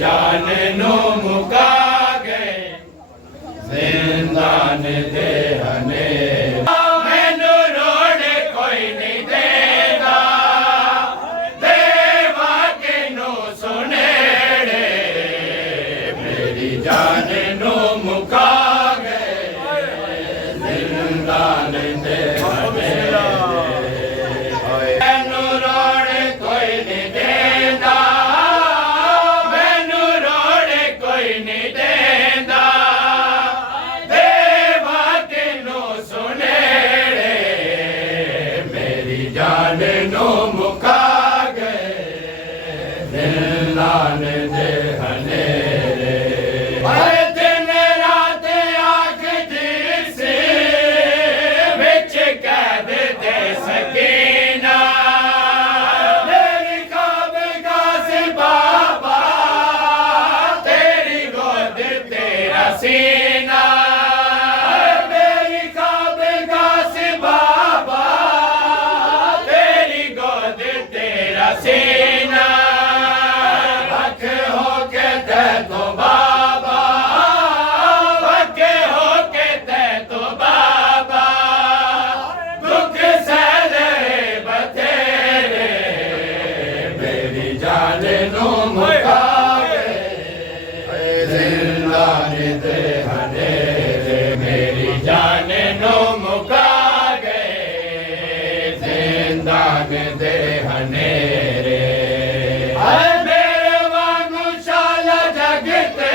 जान नो मुका गए जिंदान दे हनेरा मैनू रोड़ कोई नहीं देगा देवा के नो सुनेड़े मेरी जान नो मुका गए जिंदान दे हनेरा मैनू रोड़ कोई नहीं देगा मैनू रोड़ कोई नहीं देगा देवा के नो सुनेड़े मेरी जान नो मुका गए दिलान दे हनेरे हर दिन रात आँख जिसे विच कैद दे सकीना मेरी काबगा से बाबा तेरी गोद तेरा सीना मेरी काबगा से बाबा तेरी गोद तेरा सीना हक हो के दे तो बाबा हक हो के दे तो बाबा दुख सहले बतेरे मेरी जान नो मुका गए जिंदान दे हनेरे मेरी जान नो मुका गए जिंदान दे हनेरे मेरे वांगू शाला जगते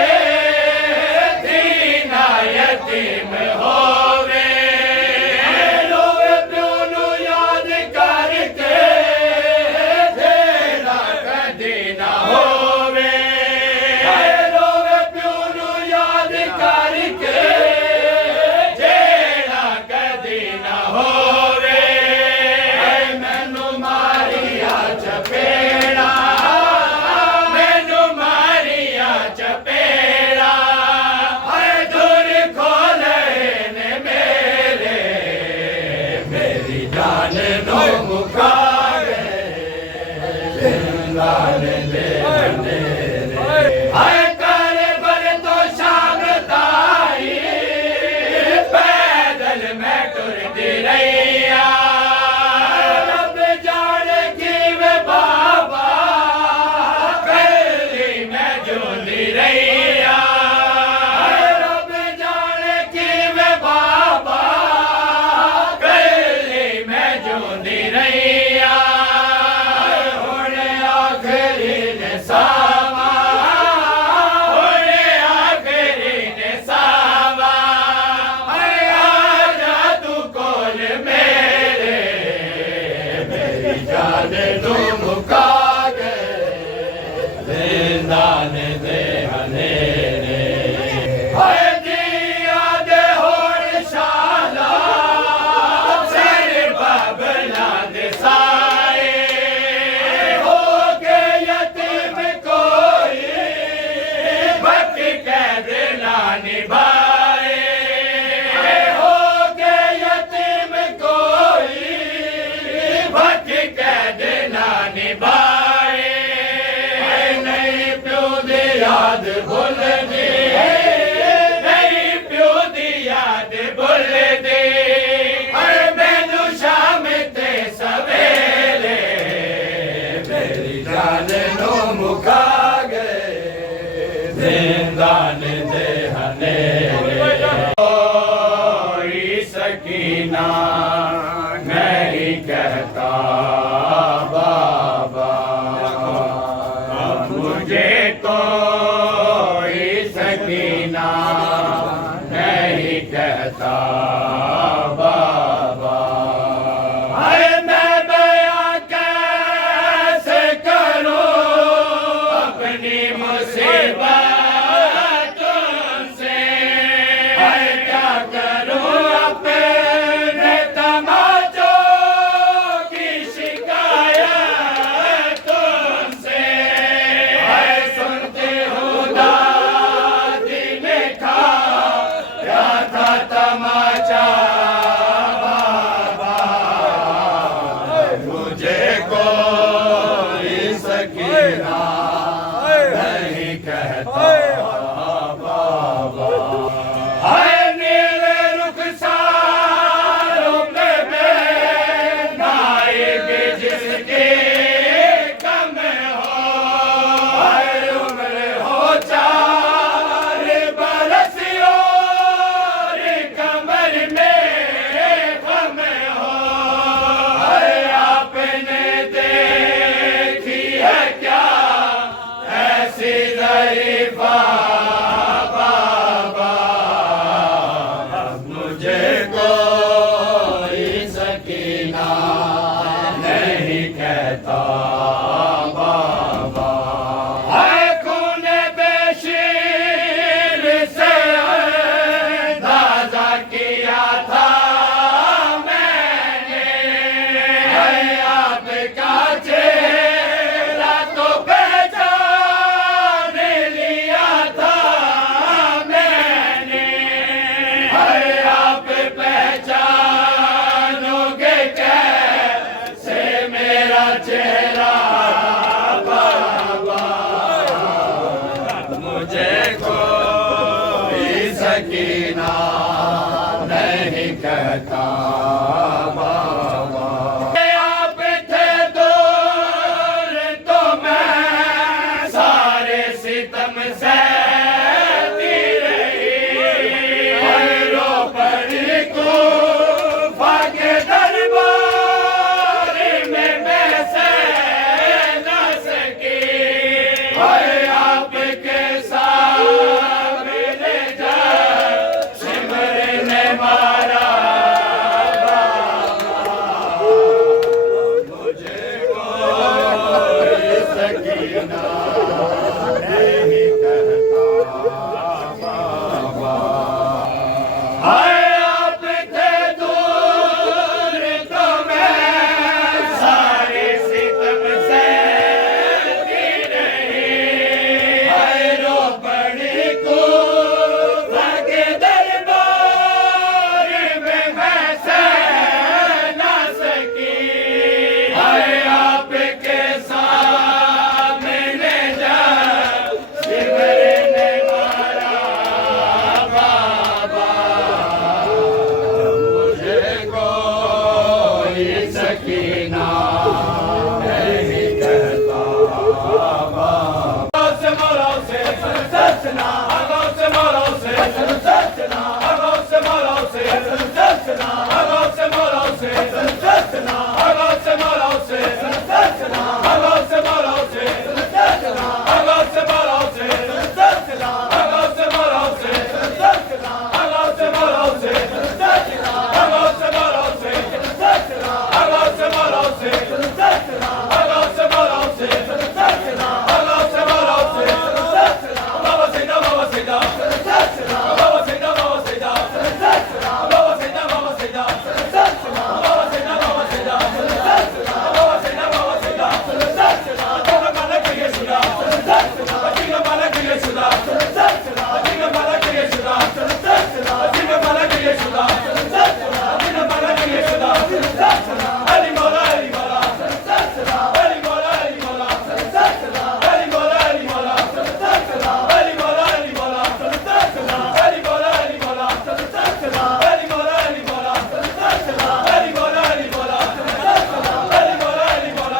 दीना यतीम होवे रोवे प्यो नु याद करके तेरा कदी ना होवे रोवे प्यो नु याद करके तेरा कदी ना होवे मैनू मारिया चपेड़ा मैनू मारिया चपेड़ा दूर खोले ने मेरे मेरी जान नो मुका गए जिंदान दे हनेरे कर बर तो शाम ताई पैदल मैं टुरदी रहिया रब जाने की वे बाबा कली मैं जोंदी रहिया रब जाने की वे बाबा कली मैं जोंदी रहिया हुण आखिरी ने सावा हुण आखिरी ने सावा आजा तू कोल मेरे मेरी जान नो मुका गए जिंदान दे हनेरे हाय जिया दे होड़ शाला सिर बाबला दे साए हो के यतीम कोई बच कैद ना निभाए हो के यतीम कोई बच कैद ना निभाए नहीं प्यो दी याद भुल दे नहीं प्यो दी याद भुल दे मैनू शाम ते सवेरे मेरी जान नो मुका गए जिंदान दे हनेरे कोई सकीना नहीं कहता बाबा अब मुझे कोई सकीना नहीं कहता बाबा मैं बयां कैसे करूं अपनी मुसीबत सकीना नहीं कहता बाबा। आप थे दूर तो मैं सारे सितम सहती रही, रो पड़ी कूफा के दरबार में मैं सह न सकी। आपके सामने जब सिमर ने मारा मुझे कोई सकीना नहीं कहता बाबा। आप थे दूर तो मैं सारे सितम सहती रही, रो पड़ी कूफा के दरबार में मैं सह न सकी। आपके सामने जब सिमर ने मारा बाबा मुझे कोई सकीना नहीं कहता बाबा। से मरो से सजना, आगो से मरो से सजना, आगो से मरो से सजना, आगो से मरो से सजना, आगो से मरो से सजना, आगो से मरो से सजना, आगो से मरो से सजना, आगो से मरो से सजना, आगो से मरो से सजना, आगो से मरो से सजना, आगो से मरो से सजना, आगो से मरो से सजना, आगो से मरो से सजना। बाबा सीधा बाबा सीधा सजना, बाबा सीधा बाबा सीधा सजना, बाबा सीधा बाबा सीधा सजना, बाबा सीधा बाबा सीधा सजना, बाबा सीधा बाबा सीधा सजना। जिंगा माला के सुधा सजना, जिंगा माला के सुधा सजना, जिंगा माला के सुधा सजना, जिंगा माला के सुधा सजना, जिंगा माला के सुधा सजना। हरि मौला हरि मौला सजना, हरि मौला हरि मौला सजना, हरि मौला हरि मौला सजना, हरि मौला हरि मौला सजना, हरि मौला हरि मौला सजना, हरि मौला हरि मौला सजना, हरि मौला हरि मौला सजना, हरि मौला हरि मौला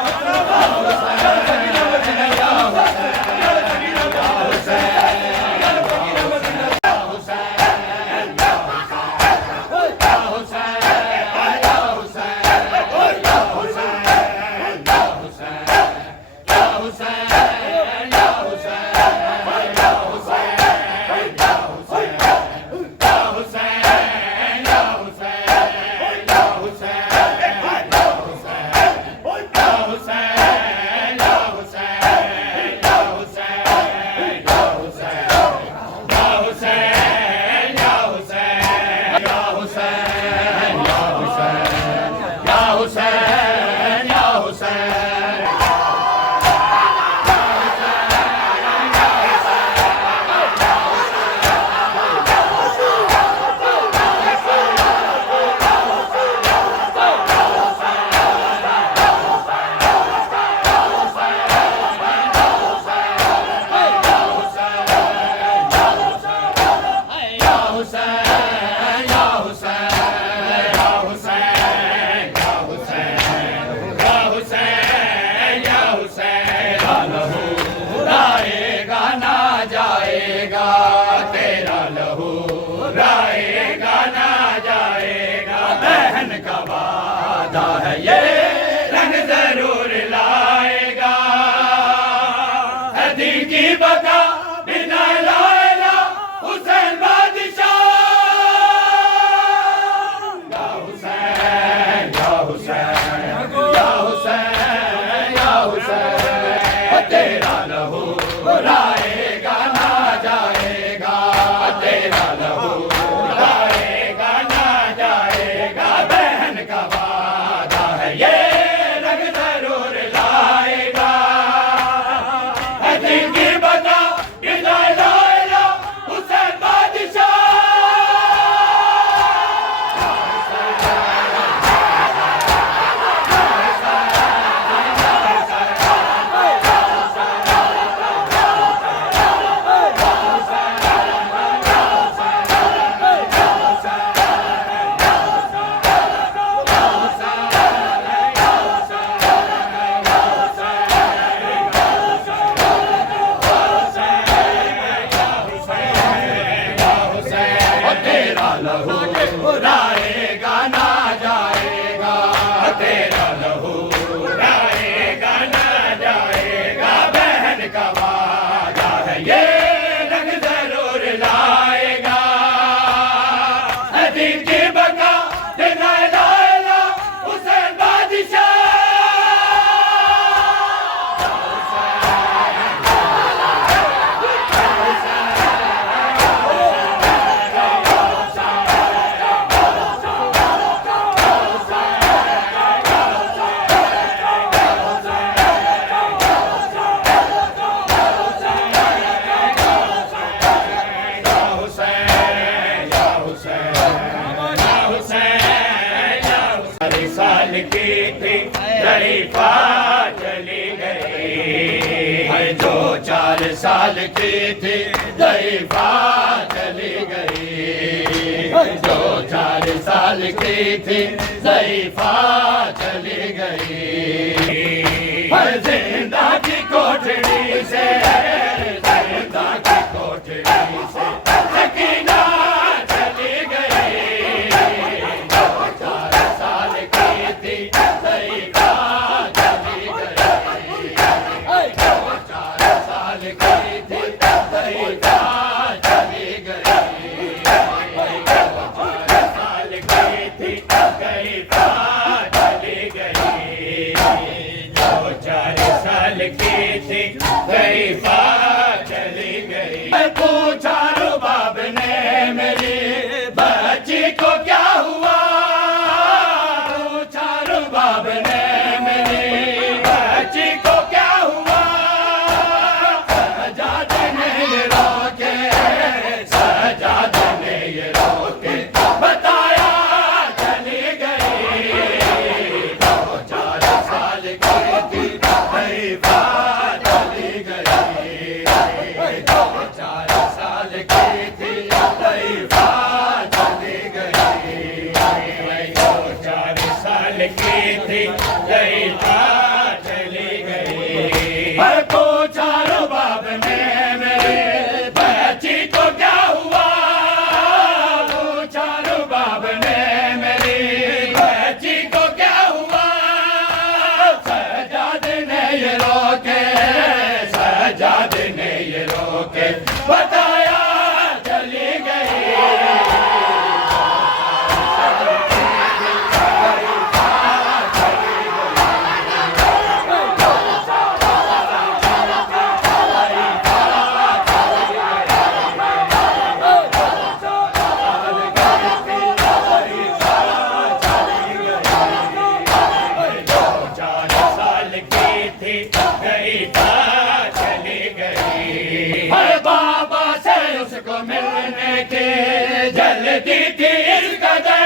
ये रंग जरूर लाएगा, दिल की बता बिना लाएगा हुसैन बादशाह। या हुसैन या हुसैन या हुसैन या हुसैन, तेरा लहू लाएगा ना जाएगा, तेरा लहू लाएगा ना जाएगा। बहन का वादा है ये रंग जरूर लाएगा, दिल की बता बिना लाएगा हुसैन बादशाह। जो 4 साल की थी ज़ईफ़ा चली गई, जो 4 साल की थी ज़ईफ़ा चली गई। जिंदा की कोठड़ी से, जिंदा की कोठड़ी से सकीना चली गई, जो 4 साल की थी ज़ईफ़ा चली गई, जो 4 साल की थी ज़ईफ़ा चली गई, जो 4 साल की थी ज़ईफ़ा चली गई, जो 4 साल की थी ज़ईफ़ा चली गई। पूछा रुबाब ने मेरी बच्ची को क्या हुआ, पूछा रुबाब ने मेरी बच्ची को क्या हुआ, सजादे ने ये रोके, सजादे ने ये रोके बताया चली गई, जो 4 साल की थी ज़ईफ़ा चली गई, जो 4 साल की थी ज़ईफ़ा चली गई, जो 4 साल की थी ज़ईफ़ा चली गई। पूछा रुबाब ने मेरे बच्ची को क्या हुआ, पूछा रुबाब ने मेरी बच्ची को क्या हुआ, सजादे ने ये रोके, सजादे ने ये रोके बताया चली गई, जो 4 साल की थी ज़ईफ़ा चली गई। बाबा से उसको मिलने की जल्दी थी इस कदर,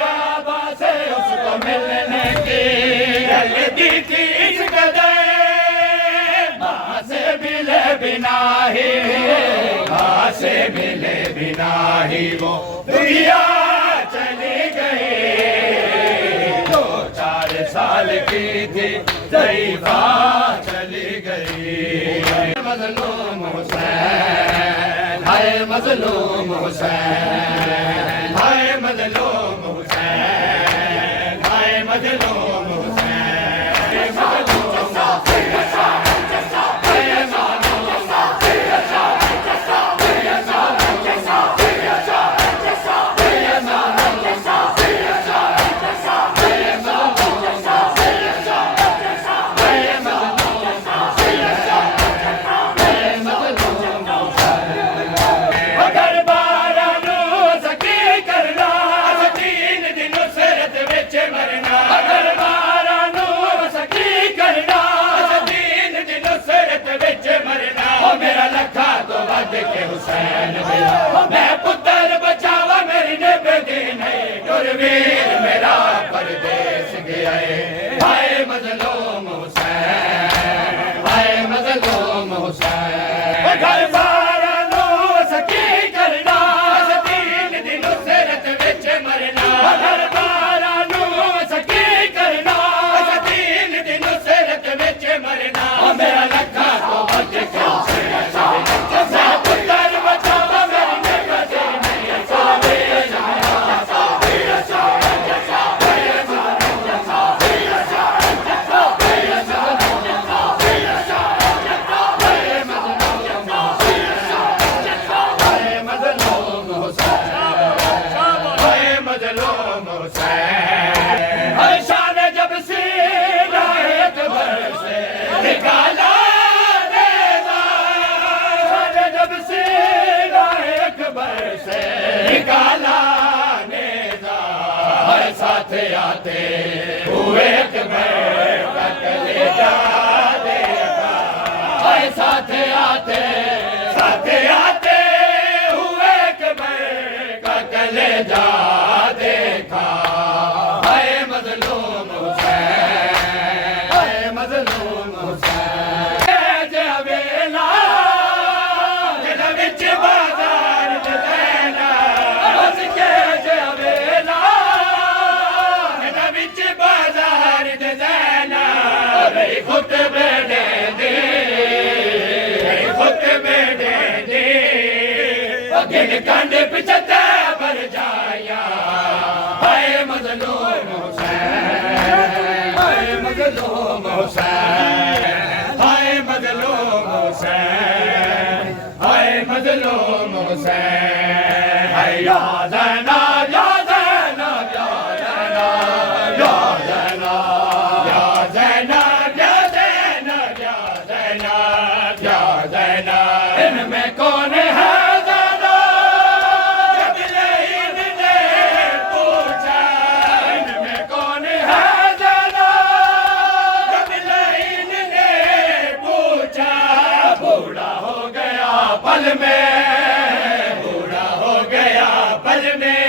बाबा से उसको मिलने की जल्दी थी इस कदर, माँ से मिले बिना ही, माँ से मिले बिना ही वो दुनिया चली गई, जो 4 साल की थी ज़ईफ़ा चली गई। मज़लूम हुसैन, हाय मज़लूम हुसैन, हाय मज़लूम हुसैन, हाय मज़लूम हुसैन, मज़लूम अगर बारानो सकी करना, 3 दिन उसरत विच मरना, अगर बारानो सकी करना, 3 दिन उसरत विच मरना, ओ मेरा लखा तो वध के हुसैन मेरा, मैं पुत्र बचावा मेरी निभदी नहीं, गुरवीर मेरा परदेस गया है, हाय मज़लूम हुसैन, हाय मज़लूम हुसैन। घर बारानो सकी करना, 3 दिन उसरत विच मरना, घर बारानो सकी करना, 3 दिन उसरत विच मरना, ओ मेरा लखा तो वध के हुसैन मेरा, मैं पुत्र बचावा मेरी निभदी नहीं, गुरवीर मज़लूम हुसैन। शान जब सीना अकबर से निकाला नेज़ा, शान जब सीना अकबर से निकाला नेज़ा, साथ आते हुए अकबर का कलेजा देखा, साथ आते हुए अकबर का कलेजा देखा, हाय मज़लूम हुसैन, हाय मज़लूम हुसैन। गिनकंड 75 पर जाया हाय मजलूम हुसैन हाय मजलूम हुसैन हाय मजलूम हुसैन हाय मजलूम हुसैन हाय या ज़ैना या ज़ैना या ज़ैना या ज़ैना या ज़ैना या ज़ैना या ज़ैना या ज़ैना इनमें कौन है पल में बूढ़ा हो गया पल में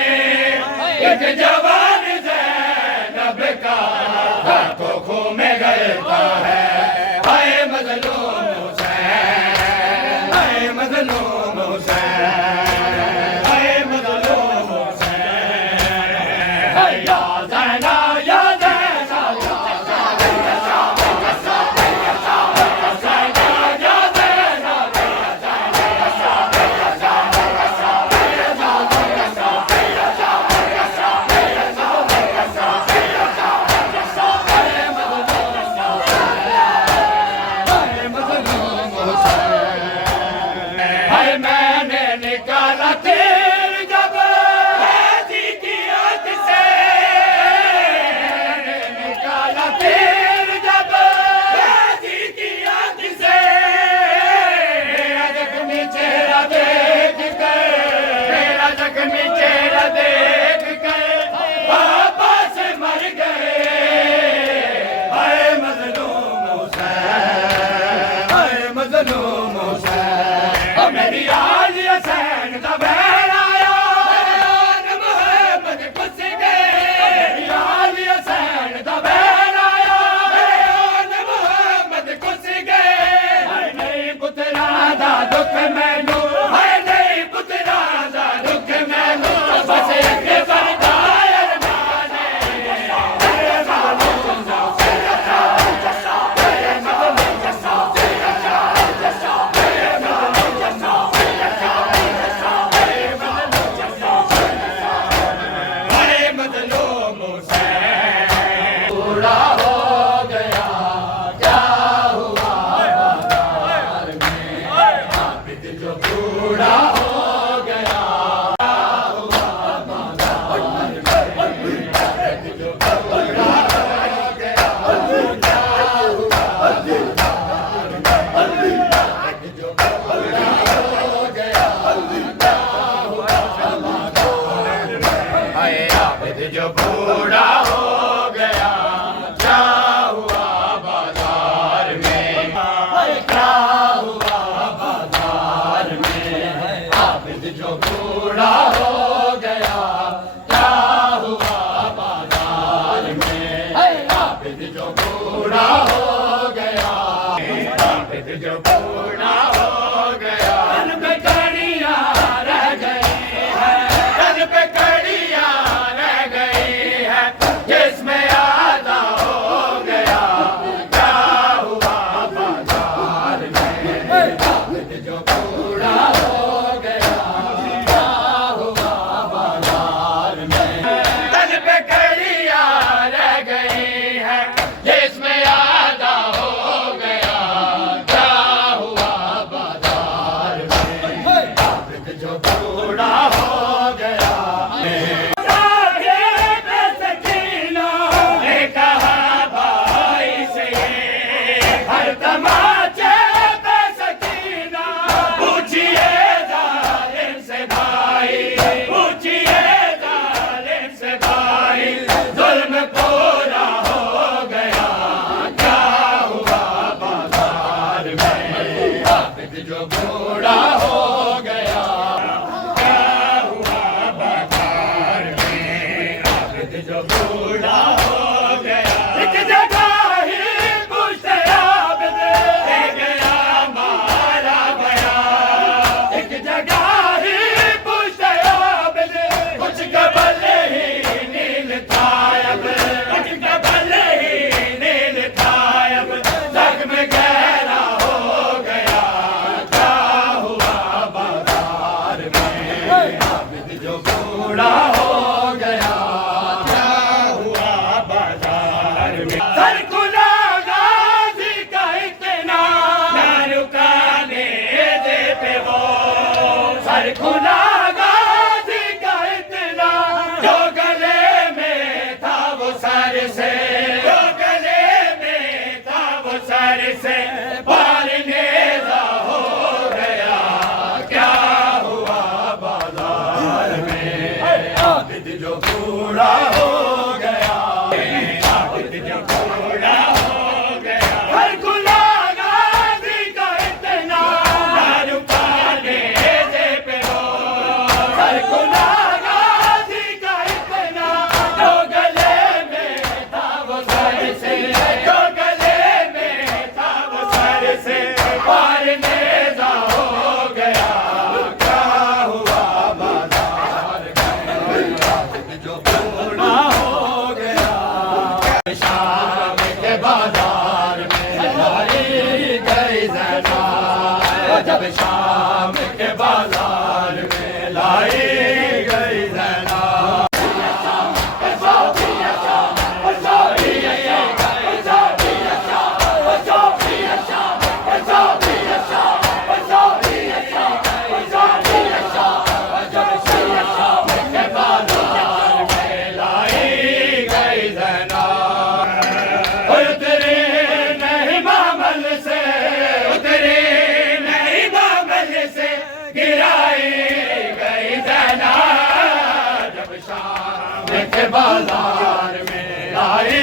एक जवान ज़ैनब का हाथों खो में गलता है हाय मजलूम हुसैन हाय मजलूम हुसैन हाय मजलूम हुसैन हाय या ज़ैना या ज़ैना मैंने निकाला तीर जब जी की आंख से निकाला तीर जब जी की आंख से जख्मी चेहरा देख कर मेरा जख्मी चेहरा देख कर पापा से मर गए हाय मजलूम हुसैन हाय मजलूम हुसैन मेरी आल हुसैन का बहन आया मोहम्मद खुश गए मेरी आल हुसैन का बहन आया मोहम्मद खुश गए हाय नहीं पुत्रा दा दुख मैनू हाय नहीं पुत्रा दा दुख मैनू बस एक बरदार माने बूढ़ा हो गया क्या हुआ बाजार में आबिद जो बूढ़ा हो गया क्या हुआ बाजार में आबिद जो बूढ़ा हो गया क्या हुआ बाजार में आबिद जो बूढ़ा हो गया क्या हुआ बाजार में हाय आबिद जो बूढ़ा हो गया क्या हुआ बाजार में हाय क्या हुआ बाजार में आबिद जो बूढ़ा हो गया क्या हुआ बाजार में हाय आबिद जो बूढ़ा हो गया आबिद जो बूढ़ा हो गया तन पे कड़ियां रह गई है तन पे कड़ियां रह गई है जिसमें आधा हो गया क्या हुआ बाजार में आबिद जो बूढ़ा हो गया क्या हुआ बाजार में तन पे कड़ियां रह गई है जिसमें आधा हो गया क्या हुआ हर खुला गाजी का इतना जो गले में था वो सर से, जो गले में था वो सर से पार नेज़ा हो गया। क्या हुआ बाजार में आबिद जो बूढ़ा हो गया, आबिद जो बूढ़ा हो गया। हर खुला गाजी का इतना दारू पाने से पे हो, हर खुला गाजी का इतना जो गले में था वो सर से, जो गले में था वो सर से पार नेज़ा हो गया। क्या हुआ बाजार में आबिद जो बूढ़ा हो गया। शाम के बाजार में लाई गई ज़ैना, जब शाम के बाजार में लाई गई ज़ैना। उतरे नहीं मामल से, उतरे नहीं मामल से गिराई गई ज़ैना, जब शाम के बाजार में लाई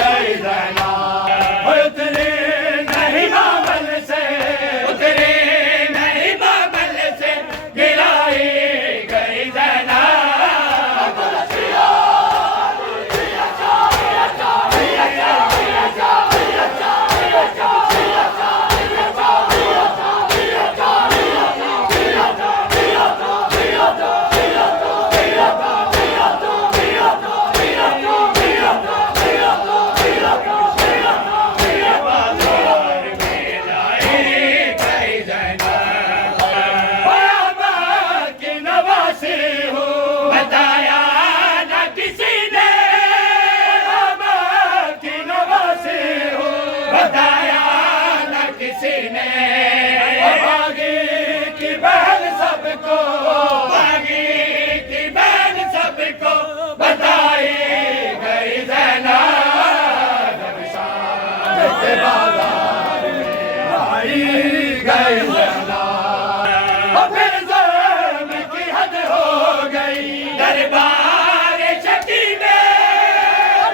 गई ज़ैना। उतरे नहीं मामल से, उतरे नहीं मामल से गिराई गई ज़ैना। बताया न किसी ने, की नवासी हो बताया न किसी ने। बागी की बहन सबको, बागी की बहन सबको बताई गई ज़ैना, जब शाम के बाजार में आई गई ज़ैना। फिर ज़ुल्म की हद हो गई दरबार शकी में,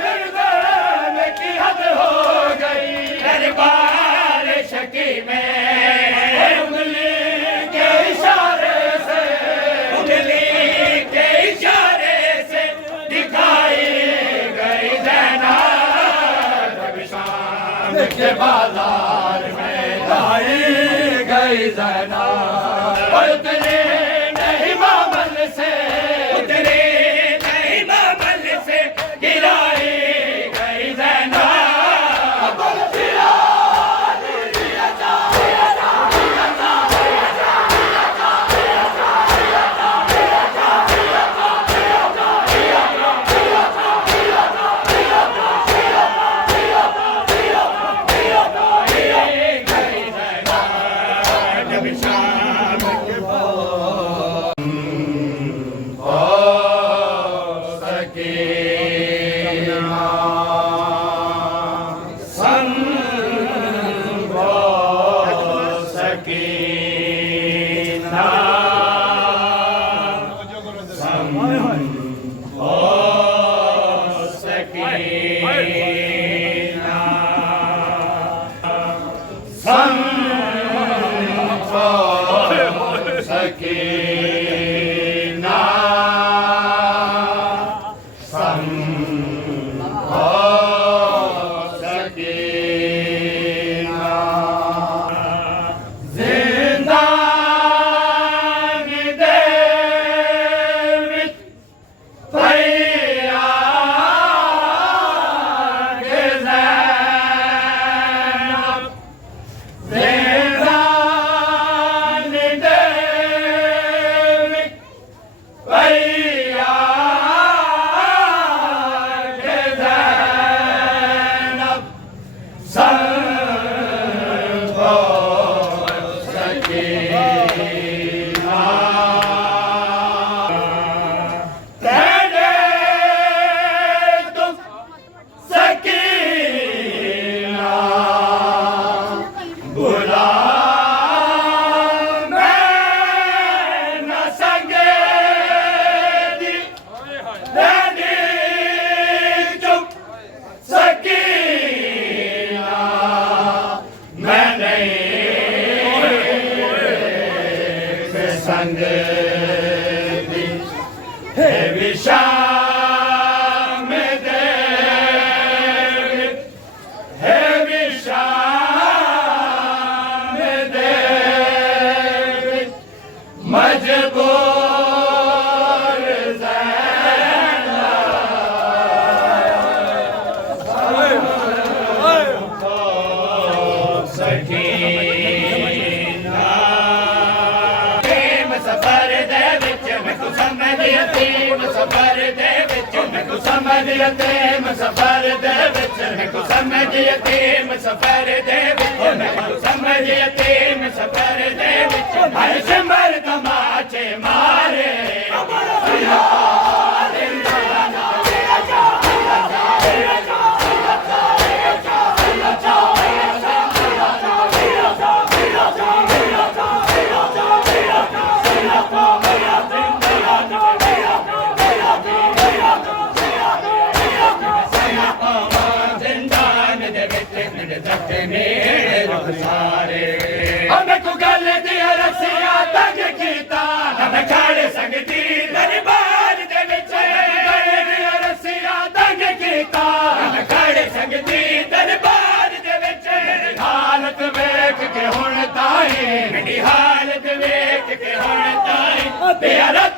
फिर ज़ुल्म की हद हो गई दरबार शकी में। उंगली के इशारे से, उंगली के इशारे से दिखाई गई ज़ैना, जब शाम के बाजार में लाई गई ज़ैना। उतरे नहीं मामल से, उतरे नहीं मामल से गिराई गई ज़ैना। जब शाम के They संग दी है विशाम दे है विशाम दे मजबूर सफर दे विच मैं को समझ यतीम सफर दे विच मैं को समझ यतीम सफर दे विच मैं को समझ यतीम सफर दे विच हर सिमर तमाचे मारे हमें को गल दिया रसिया तंग कीता हमें खड़े संग दी दरबार दे विच गल दिया रसिया तंग कीता हमें खड़े संग दी दरबार दे विच हालत वेख के हुण ताई मेरी हालत वेख के हुण ताई तेरा